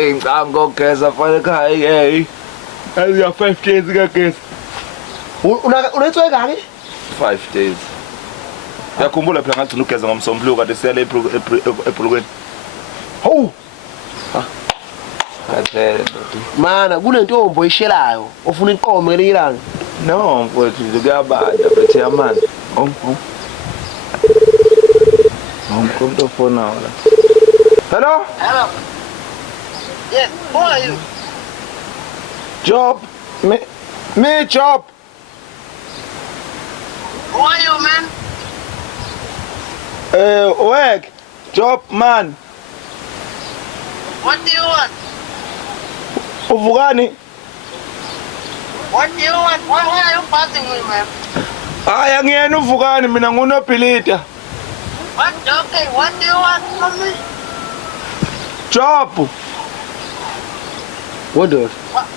Ngicabanga ngogeza fanele ekhaya hey. Ayiya 5 days kageza. Unetswe kangaki? 5 days. Yakhumbula phela ngathi ugeza ngomsombuluko kade siyale ebrukweni. Hawu. Kathele. Mana kunentombo ishelayo ofuna iqome ngelinye ilanga. No, mfowethu kuyabanda bethe amanzi. Umuntu ofona la. Hello? Hello. Yes, who are you? Job. Me job. Who are you, man? Work. Job man. What do you want? Uvukani? What do you want? Why are you passing me, man? Hayi angiyena uvukani mina nguNobhilita. What? Okay, what do you want from me? Job. What do?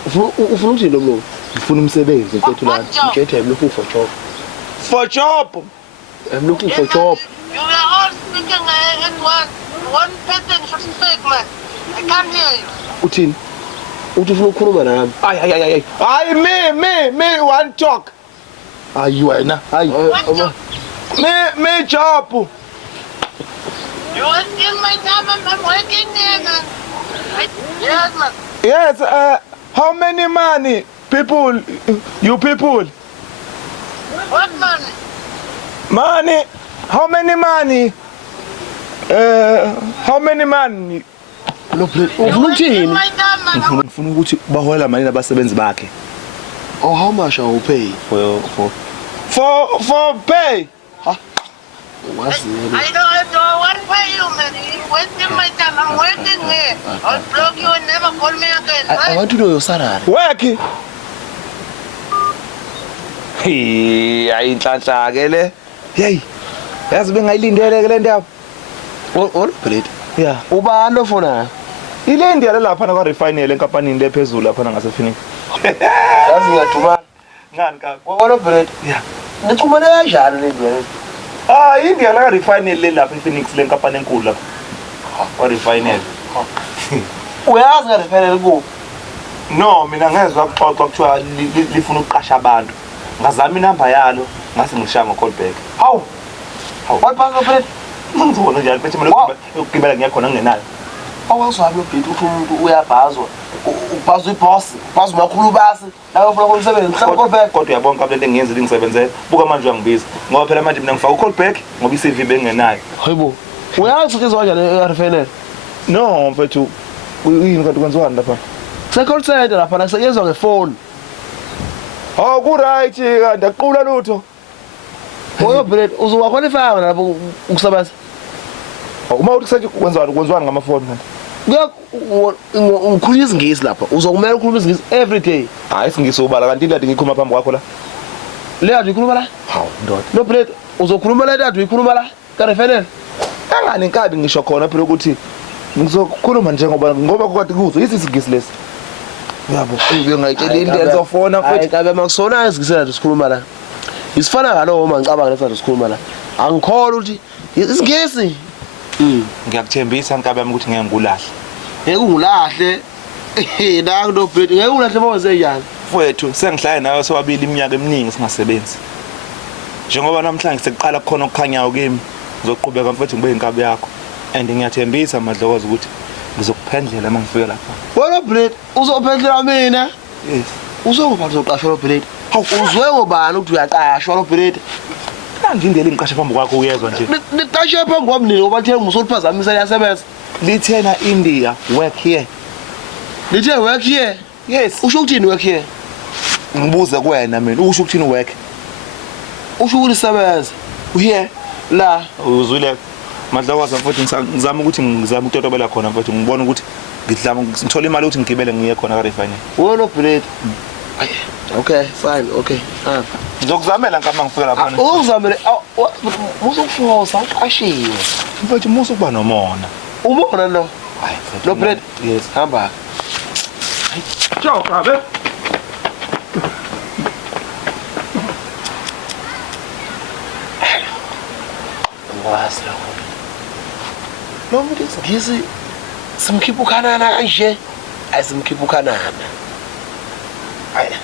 Ufuna ukuthi lo mlo. Ufuna umsebenzi mfethu la. What job? Mfethu I'm looking for job. For job. I'm looking for Yes, job. You are all speaking at one person should speak, man. I can't hear you. Uthini? Uthi ufuna ukukhuluma nami. Hayi me one talk. Ayi wena. Hayi. What job? Me job. You are still my job. I'm working there, man. Yes, man. Yes, how many money people you people? What money? Money. How many money? How many money? Lo plate. You Ufuna are still ukuthini? my job, man. Ngifuna ukuthi bahola mali nabasebenzi bakhe. Oh, how much I will pay? For pay. What's I don't want to pay you, man. You're wasting my time. I'm working here. I'll block you and never call me again. I Right? want to know your salary. Work. Hey, ayinhlanhla ke le. Hey. Yazi bengayilindele ke le ndaba. All plate. Yeah. Ubani ofuna? Ile ndiyale lapha na kwa refinery enkampanini lephezulu lapha ngase Phoenix. Yazi ngiyathumana. Ngani ka? All plate. Yeah. Nichumane kanjani le ndiyale? India la refinery le lapha ePhoenix lenkampani enkulu lapha. Kwa refinery. Uyazi ka refinery ku? No, mina ngezwe kuxoxa kuthiwa lifuna ukuqasha abantu. Ngazama inamba yalo, ngase ngishaya ngo-callback. Hawu. What pass plate? Ngizobona njalo bese mina ukugibela ngiyakhona ngingenayo. Awuzwabi lo bit uthi umuntu uyabhazwa. Ubhazwa iboss, ubhazwa umakhulu basi. La ufuna umsebenzi, mhlawumbe callback. Kodwa uyabona kahle engiyenzile ngisebenzele. Buka manje uyangibiza. Ngoba phela manje mina ngifaka u-callback ngoba i-CV bengenayo. Hayibo. Uyazi ukuthi kanjani e-refinery? No, mfethu. Uyini kanti kwenziwani lapha? Se-call center lapha nakusetyenzwa ngefoni. Oh, ku-right kanti aqula lutho. Oyo plate uzowaqualify lapho ukusebenza. Uma uthi kusathi kwenziwani ngamafoni kanti? Ngikhuluma isingisi lapha. Uzokumela ukhuluma isingisi every day. Hayi singisubala kanti iladi ngikhuluma phambi kwakho la. Le yadu ikhuluma la? Hawu ndoda. No plate uzokhuluma le yadu ikhuluma la? Ka refinery. Angani inkabi ngisho khona phela ukuthi ngizokhuluma ngoba kukade kuzo isingisi lesi. Yabo, ngiyayitshela into enzofona Hayi futhi. kabe makusona isingisela sikhuluma la. Isifana ngalo uma ngicabanga lesathu sikhuluma la. Angikholwa ukuthi isingisi. Ngiyakuthembisa nkabi yami ukuthi ngeke ngikulahle. Ngeke ungulahle. Naku no plate ngeke ungulahle mawuze njani. Mfowethu sengihlale nawe sowabili iminyaka eminingi singasebenzi. Njengoba namhlanje sekuqala khona okukhanyayo kimi, ngizoqhubeka mfowethu ngibe inkabi yakho. And ngiyathembisa madlokoza ukuthi ngizokuphendlela mangifika lapha. Wena plate uzophendlela mina. Yes. Uzokuba uzoqashwa lo plate. Hawu uzwe ngobani ukuthi uyaqashwa lo plate. Ngindele imqashe phambi kwakho uyezwa nje. Niqashe phambi kwami nini ngoba thenge musoliphazamisa liyasebenza. Lithena India work here. Lithe work here. Yes. Usho ukuthini work here? Ngibuza kuwena mina usho ukuthini work? Usho ukulisebenza. Here La uzwile madlokoza mfowethu ngizama ukuthi ngizama ukutotobela khona mfowethu ngibona ukuthi ngithola imali ukuthi ngigibele ngiye khona ka refinery. wena plate. Okay, fine, okay. Ngizokuzamela nkama ngifika lapha. Uzamele uzokufosa uqashiwe. Mfowethu musu kuba nomona. Ubona lo. Hayi No plate. Yes. Hamba. Ciao, babe. Lo muntu isingisi simkhipha ukhanana kanje. ayisimkhipha uKhanana. Hayi